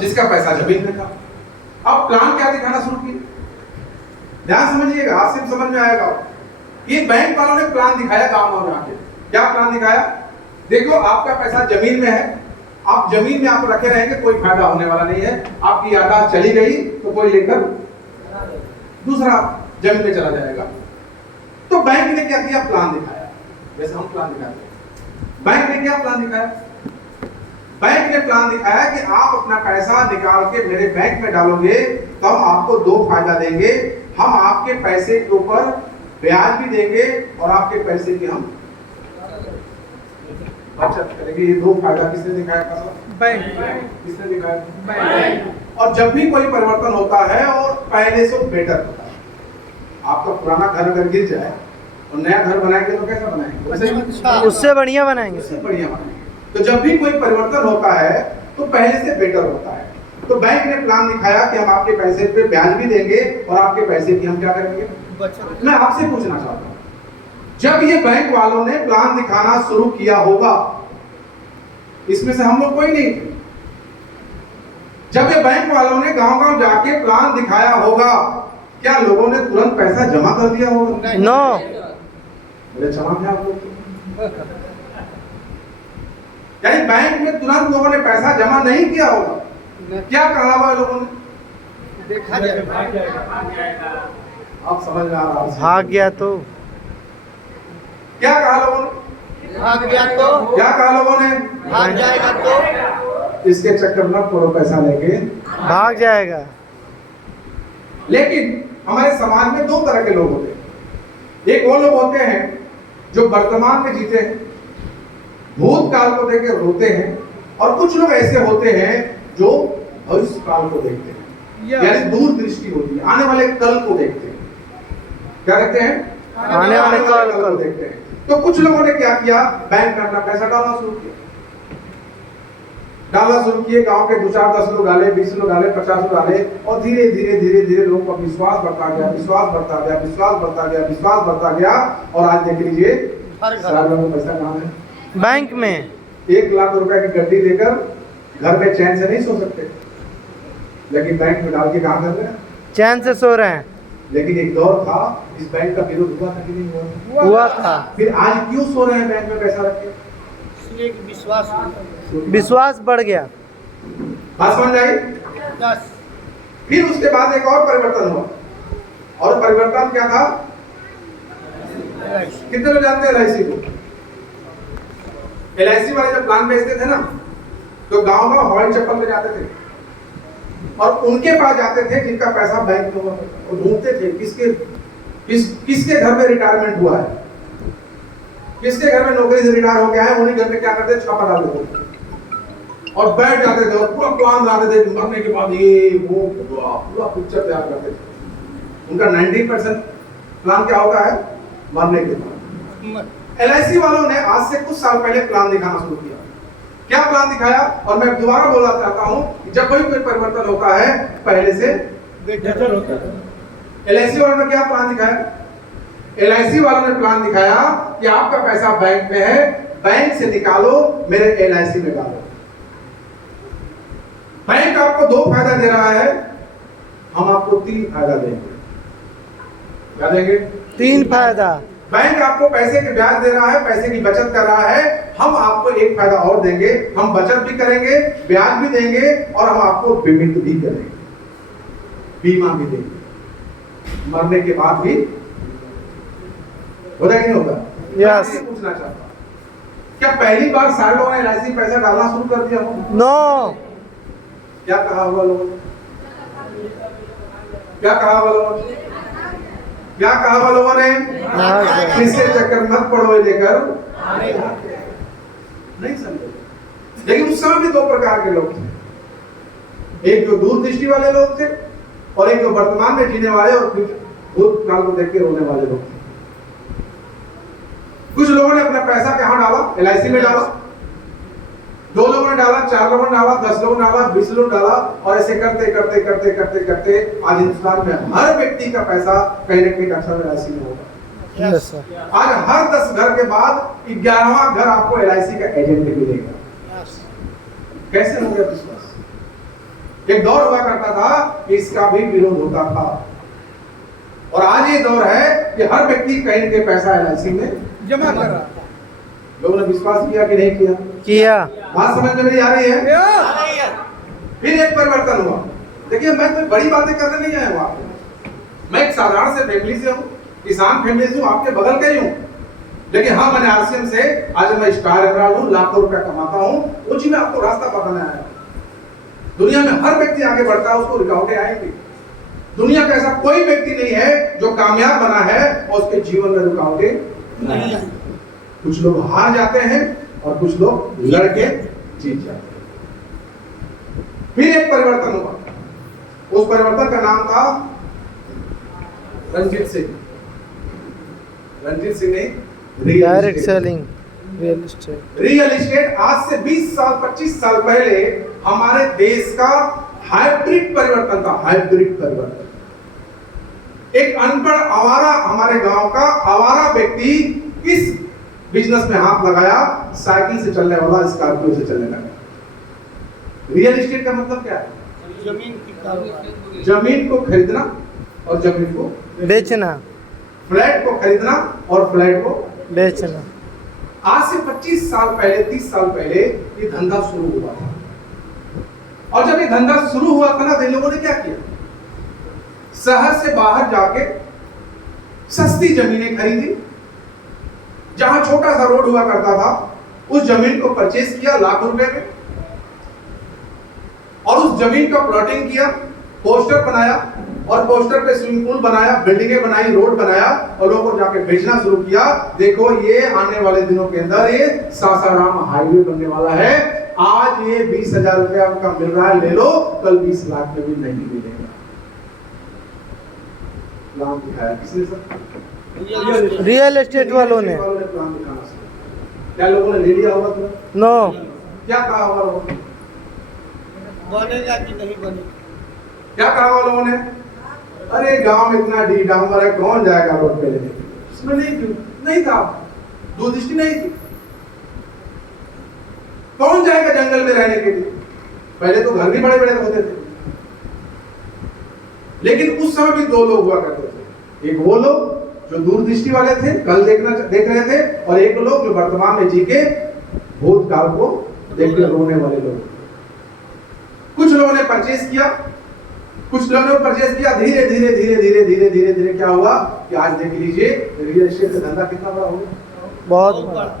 जिसका पैसा जमीन में था। अब प्लान क्या दिखाना शुरू किया, ध्यान समझिएगा, आप सिर्फ समझ में आएगा। ये बैंक वालों ने प्लान दिखाया गांव में आके। क्या प्लान दिखाया? देखो आपका पैसा जमीन में है, आप जमीन में आप रखे रहेंगे, कोई फायदा होने वाला नहीं है। आपकी यादाश्त चली गई तो कोई लेकर दूसरा जमीन में चला जाएगा। तो बैंक ने क्या किया? प्लान दिखाया, जैसे हम प्लान दिखाते हैं। बैंक ने क्या प्लान दिखाया? बैंक ने प्लान दिखाया कि आप अपना पैसा निकाल के मेरे बैंक में डालोगे तो हम आपको दो फायदा देंगे। हम आपके पैसे के ऊपर ब्याज भी देंगे और आपके पैसे की हम बचत करेंगे। ये दो फायदा किसने दिखाया? बैंक। किसने दिखाया? बैंक। और जब भी कोई परिवर्तन होता है और पहले से बेटर होता है। आपका पुराना घर अगर गिर जाए और नया घर बनाएंगे तो कैसा बनाएंगे? उससे बढ़िया बनाएंगे। उससे बढ़िया बनाएंगे। तो जब भी कोई परिवर्तन होता है तो पहले से बेटर होता है। तो बैंक ने प्लान दिखाया कि हम आपके पैसे पे ब्याज भी देंगे और आपके पैसे की हम क्या करेंगे? बचत। मैं आपसे पूछना चाहता हूं, जब ये बैंक वालों ने प्लान दिखाना शुरू किया होगा, इसमें से हम लोग कोई नहीं थे। जब ये बैंक वालों ने गांव-गांव जाके प्लान दिखाया होगा, क्या लोगों ने तुरंत पैसा जमा कर दिया होगा? नो। बोले जमा क्या आप लोग? यानी बैंक में तुरंत लोगों ने पैसा जमा नहीं किया होगा। क्या कहा हुआ लोगों ने? देखा जाएगा। आप समझ में आ रहा है? भाग गया तो क्या कहा लोगों ने? भाग गया तो क्या कहा लोगों ने? भाग जाएगा तो इसके चक्कर में करोड़ पैसा लेके भाग जाएगा। लेकिन हमारे समाज में दो तरह के लोग होते हैं। एक वो लोग होते हैं जो वर्तमान में जीते हैं, भूतकाल को देख के रोते हैं, और कुछ लोग ऐसे होते हैं जो भविष्य काल को देखते हैं, यानी दूर दृष्टि होती है, आने वाले कल को देखते हैं। क्या कहते हैं? आने वाले कल को देखते हैं। तो कुछ लोगों ने क्या किया? बैंक में अपना पैसा डालना शुरू किया। गांव के 2-4-10 लोग डाले, 20 लोग डाले, 50 लोग डाले, और धीरे धीरे धीरे धीरे लोगों का विश्वास बढ़ता गया, विश्वास बढ़ता गया, विश्वास बढ़ता गया, विश्वास बढ़ता गया, और आज देख लीजिए सारे लोगों का पैसा कहाँ है? बैंक में। 1 लाख रुपए की गड्डी लेकर घर में चैन से नहीं सो सकते, लेकिन बैंक में डाल के कहाँ कर रहे हैं? चैन से सो रहे हैं। लेकिन एक दौर था इस बैंक का विरोध हुआ था कि नहीं हुआ था। फिर आज क्यों सो रहे हैं बैंक में पैसा रख के? इसलिए विश्वास बढ़ गया। बात समझ आई? फिर उसके बाद एक और परिवर्तन हुआ, और परिवर्तन क्या था? कितने लोग जानते हैं LIC को? LIC वाले जब प्लान बेचते थे ना, तो गांव में हवाई चप्पल में जाते थे और उनके पास जाते थे जिनका पैसा बैंक में हुआ, और ढूंढते थे किसके घर में रिटायरमेंट हुआ है, किसके घर में नौकरी से रिटायर हो गया है। उन्हीं घर में क्या करते? छापा डाल देते और बैठ जाते थे और पूरा प्लान बनाते थे। मरने के बाद ये वो पूरा पिक्चर तैयार करते थे। उनका 90% प्लान क्या होता है? मरने के बाद। LIC वालों ने आज से कुछ साल पहले प्लान दिखाना शुरू किया। क्या प्लान दिखाया? और मैं दोबारा बोलना चाहता हूं कि जब कोई परिवर्तन होता है पहले से बेहतर होता है। LIC वालों ने क्या प्लान दिखाया? LIC वालों ने प्लान दिखाया कि आपका पैसा बैंक में है, बैंक से निकालो, मेरे LIC में डालो। बैंक आपको 2 फायदा दे रहा है, हम आपको 3 फायदा देंगे। क्या देंगे? 3 फायदा। बैंक आपको पैसे के ब्याज दे रहा है, पैसे की बचत कर रहा है, हम आपको 1 फायदा और देंगे, हम बचत भी करेंगे, ब्याज भी देंगे, और हम आपको बीमित भी करेंगे, बीमा भी देंगे, मरने के बाद भी। होता कि नहीं होता? यस। पूछना चाहता हूं, क्या पहली बार सारे लोगों ने LIC पैसा डालना शुरू कर दिया हो? नो। क्या कहा हुआ लोगों ने? क्या कहा हुआ लोगों ने? क्या कहा हुआ लोगों ने? किसके चक्कर मत पड़ो लेकर नहीं समझे। लेकिन उस समय भी 2 प्रकार के लोग थे, एक जो दूर दृष्टि वाले लोग थे और एक जो वर्तमान में जीने वाले और भूतकाल को देख के रोने वाले लोग थे। कुछ लोगों ने अपना पैसा कहां डाला? LIC में डाला। 2 लोगों ने डाला, 4 लोगों ने डाला, 10 लोगों ने डाला, 20 लोगों ने डाला, और ऐसे करते करते करते करते करते आज हिंदुस्तान में हर व्यक्ति का पैसा कहीं न कहीं LIC में होगा। Yes sir. आज हर 10 घर के बाद 11वां घर आपको LIC का एजेंट मिलेगा। कैसे हो गया विश्वास? एक दौर हुआ करता था कि इसका भी विरोध होता था, और आज ये दौर है कि हर व्यक्ति कहीं के पैसा एलआईसी में जमा कर रहा है। लोगों ने विश्वास किया कि नहीं किया? किया। बात समझ में नहीं आ रही है? फिर एक परिवर्तन हुआ। देखिए, मैं कोई बड़ी बातें करने नहीं आया हूँ आपको, मैं एक साधारण से फैमिली से हूँ, किसान फैमिली से हूँ, आपके बगल का ही हूँ। लेकिन हाँ, मैंने आरसीएम से आज मैं स्टार एमराल्ड हूँ, लाखों रुपया कमाता हूँ, वो चीज मैं आपको रास्ता बताने आया। दुनिया में हर व्यक्ति आगे बढ़ता है, उसको रुकावटें आएंगी। दुनिया का ऐसा कोई व्यक्ति नहीं है जो कामयाब बना है और उसके जीवन में रुकावटें नहीं। कुछ लोग हार जाते हैं और कुछ लोग लड़के जीत जाते हैं। फिर एक परिवर्तन हुआ, उस परिवर्तन का नाम था रणजीत सिंह। रणजीत सिंह ने direct selling, real estate. Real estate आज से 20 साल 25 साल पहले हमारे देश का हाइब्रिड परिवर्तन था। हाइब्रिड परिवर्तन, एक अनपढ़ आवारा, हमारे गांव का आवारा व्यक्ति इस बिजनेस में हाथ लगाया, साइकिल से चलने वाला स्कॉर्पियो से चलने लगा। रियल एस्टेट का मतलब क्या है? जमीन की कारोबार, जमीन को खरीदना और जमीन को बेचना, फ्लैट को खरीदना और फ्लैट को बेचना। आज से 25 साल पहले 30 साल पहले ये धंधा शुरू हुआ था, और जब ये धंधा शुरू हुआ था ना, तो इन लोगों ने क्या किया? शहर से बाहर जाके सस्ती जमीनें खरीदी, जहां छोटा सा रोड हुआ करता था, उस जमीन को परचेज किया लाख रुपए में, और उस जमीन का प्लॉटिंग किया, पोस्टर बनाया, और पोस्टर पे स्विमिंग पूल बनाया, बिल्डिंगें बनाई, रोड बनाया, और लोगों को जाके बेचना शुरू किया। देखो, ये आने वाले दिनों के अंदर ये सासाराम हाईवे बनने वाला है। आज ये 20,000 रुपया का मिल रहा है, ले लो, कल 20 लाख में भी नहीं मिलेगा। प्लान दिखाया किसने सर? रियल एस्टेट वालों ने। प्लान दिखाना सर, क्या लोगों ने ले लिया होगा? तो नो। क्या कहा होगा लोगों ने? बनेगा कि नहीं बनेगा? क्या कहा होगा लोगों ने? अरे गांव में इतना डी डामर है, कौन जाएगा रोड पे लेने? उसमें नहीं था, दूरदृष्टि नहीं थी। कौन जाएगा जंगल में रहने के लिए? पहले तो घर भी बड़े बड़े होते थे, लेकिन उस समय भी दो लोग हुआ करते थे। एक वो लोग जो दूरदृष्टि वाले थे, कल देख रहे थे, और एक लोग जो वर्तमान में जी के भूतकाल को देख के रोने वाले लोग। कुछ लोगों ने परचेज किया, कुछ लोगों ने परचेज किया, धीरे धीरे धीरे धीरे धीरे धीरे धीरे क्या हुआ कि आज देख लीजिए रियल एस्टेट का धंधा कितना बड़ा हो गया। बहुत बड़ा।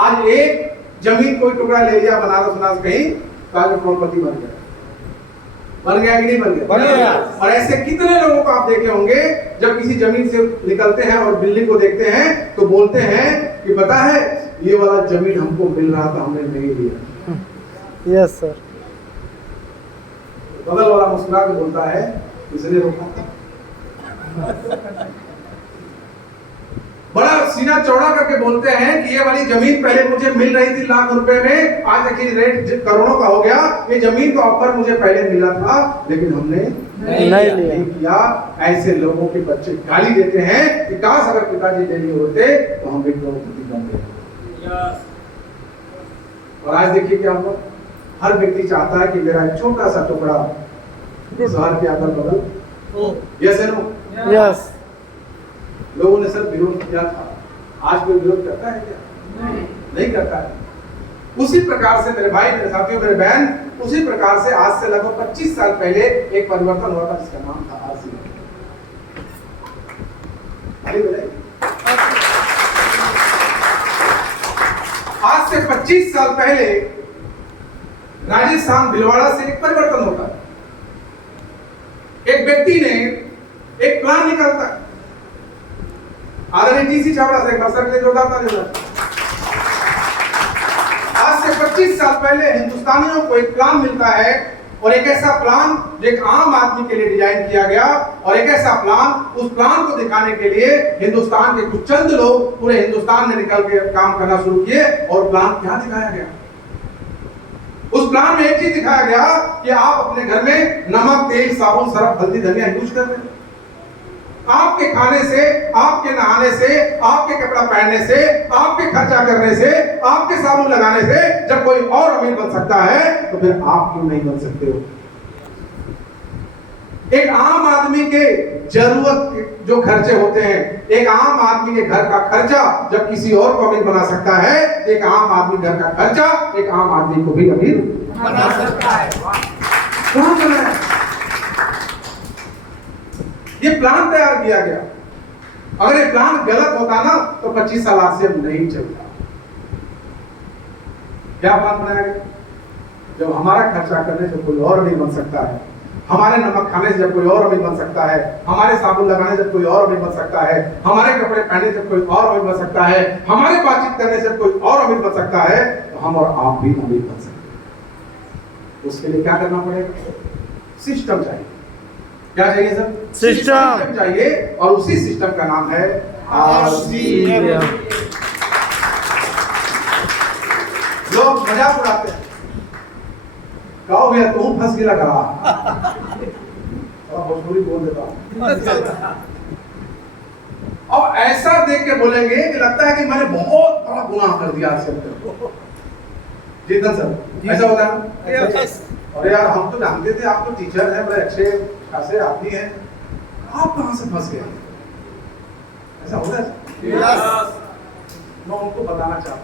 आज एक जमीन कोई टुकड़ा ले लिया बनारस कहीं, काल करोड़पति बन गया। बन गया कि नहीं बन गया? बन गया। और ऐसे कितने लोगों को आप देखे होंगे, जब किसी जमीन से निकलते हैं और बिल्डिंग को देखते हैं तो बोलते हैं कि पता है, ये वाला जमीन हमको मिल रहा था, हमने नहीं लिया। Yes sir. बगल वाला मुस्कुरा के बोलता है, इसने रोका था। बड़ा सीना चौड़ा करके बोलते हैं कि ये वाली जमीन पहले मुझे मिल रही थी लाख रुपए में, आज देखिए रेट करोड़ों का हो गया। ये जमीन का ऑफर मुझे पहले मिला था, लेकिन हमने नहीं किया। ऐसे लोगों के बच्चे गाली देते हैं कि काश अगर पिताजी ले लिए होते तो हम भी करोड़पति बन गए। और आज देखिए क्या हुआ, हर व्यक्ति चाहता है कि मेरा एक छोटा सा टुकड़ा शहर के अगल बगल। Yes no? यस। लोगों ने सब विरोध किया था, आज कोई विरोध करता है क्या? नहीं करता है। उसी प्रकार से मेरे भाई, मेरे साथियों, मेरे बहन, उसी प्रकार से आज से लगभग 25 साल पहले एक परिवर्तन हुआ था जिसका नाम था आरसीएम। आज से 25 साल पहले राजस्थान भिलवाड़ा से एक परिवर्तन होता है। एक व्यक्ति ने एक प्लान निकालता है। आदरणीय टीसी छाबड़ा से एक बार सर के लिए जोरदार ताली। आज से 25 साल पहले हिंदुस्तानियों को एक प्लान मिलता है, और एक ऐसा प्लान जो एक आम आदमी के लिए डिजाइन किया गया, और एक ऐसा प्लान, उस प्लान को दिखाने के लिए हिंदुस्तान के कुछ चंद लोग पूरे हिंदुस्तान में निकल के काम करना शुरू किए। और प्लान क्या दिखाया गया? उस प्लान में एक चीज दिखाया गया कि आप अपने घर में नमक, तेल, साबुन, सरफ, हल्दी, धनिया यूज कर रहे हैं। आपके खाने से, आपके नहाने से, आपके कपड़ा पहनने से, आपके खर्चा करने से, आपके साबुन लगाने से जब कोई और अमीर बन सकता है तो फिर आप क्यों नहीं बन सकते हो? एक आम आदमी के जरूरत जो खर्चे होते हैं, एक आम आदमी के घर का खर्चा जब किसी और को अमीर बना सकता है, एक आम आदमी घर का खर्चा एक आम आदमी को भी अमीर बना सकता है। कौन बनाया? ये प्लान तैयार किया गया। अगर ये प्लान गलत होता ना तो 25 साल से नहीं चलता। क्या प्लान बनाया गया? जब हमारा खर्चा करने से कोई और नहीं बन सकता है, हमारे नमक खाने से जब कोई और नहीं बन सकता है, हमारे साबुन लगाने से जब कोई और नहीं बन सकता है, हमारे कपड़े पहनने से कोई और नहीं बन सकता है, हमारे बातचीत करने से कोई और अमीर बन सकता है, तो हम और आप भी अमीर बन सकते हैं। उसके लिए क्या करना पड़ेगा? सिस्टम चाहिए। क्या चाहिए सर? सिस्टम चाहिए, और उसी सिस्टम का नाम है RCM। लोग मजाक उड़ाते हैं, कहो भैया तू फंस गिला करा, भोजपुरी बोल देता हूं। और ऐसा देख के बोलेंगे कि लगता है कि मैंने बहुत बड़ा गुनाह कर दिया आज से। जीतन सर ऐसा होता है? अरे यार हम तो जानते थे आप तो टीचर हैं, बड़े अच्छे खासे आदमी हैं, आप कहां से फंस गए? ऐसा होता है? मैं उनको बताना चाहता हूं,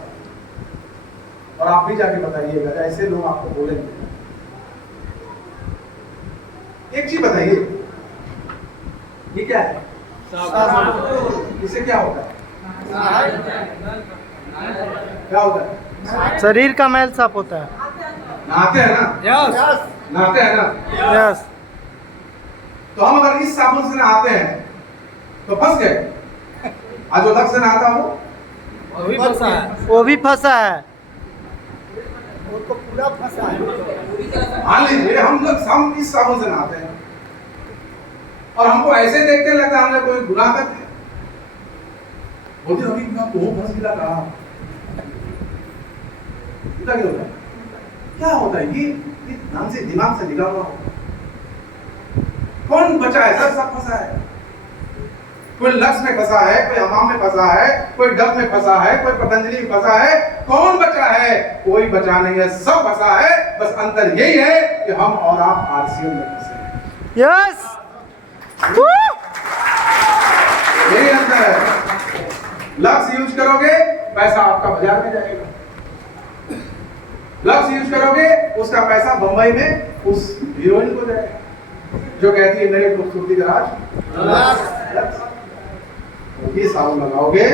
और आप भी जाके बताइएगा ऐसे लोग आपको बोलेंगे। एक चीज बताइए, ये क्या है? इससे क्या होता है? क्या होता है? शरीर का मैल साफ होता है। नहाते हैं ना? यस। नहाते हैं ना? यस। तो हम अगर इस साबुन से नहाते हैं तो फंस गए। आज जो लक्ष्य से नहाता हो वो भी फंसा है। वो भी फंसा है। वो तो पूरा फंसा है। मान लीजिए हम इस साबुन से नहाते हैं और हमको ऐसे देखते लगता है हमने कोई गुनाह कर दिया, बोलते अभी तो फंस गिला कहा। क्या होता है? ये ध्यान से दिमाग से निकाल रहा हो। कौन बचा है सर? सब फंसा है। कोई लक्ष्य में फंसा है, कोई हमाम में फंसा है, कोई डब में फंसा है, कोई पतंजलि में फंसा है। कौन बचा है? कोई बचा नहीं है, सब फंसा है। बस अंतर यही है कि हम और आप RCM में फंसे हैं। यस। यही अंतर है। लक्ष्य यूज करोगे, पैसा आपका बाजार में जाएगा। लक्ष्य यूज करोगे, उसका पैसा बंबई में उस हीरोइन को जाएगा जो कहती है मेरे खूबसूरती का राज। ये साबुन लगाओगे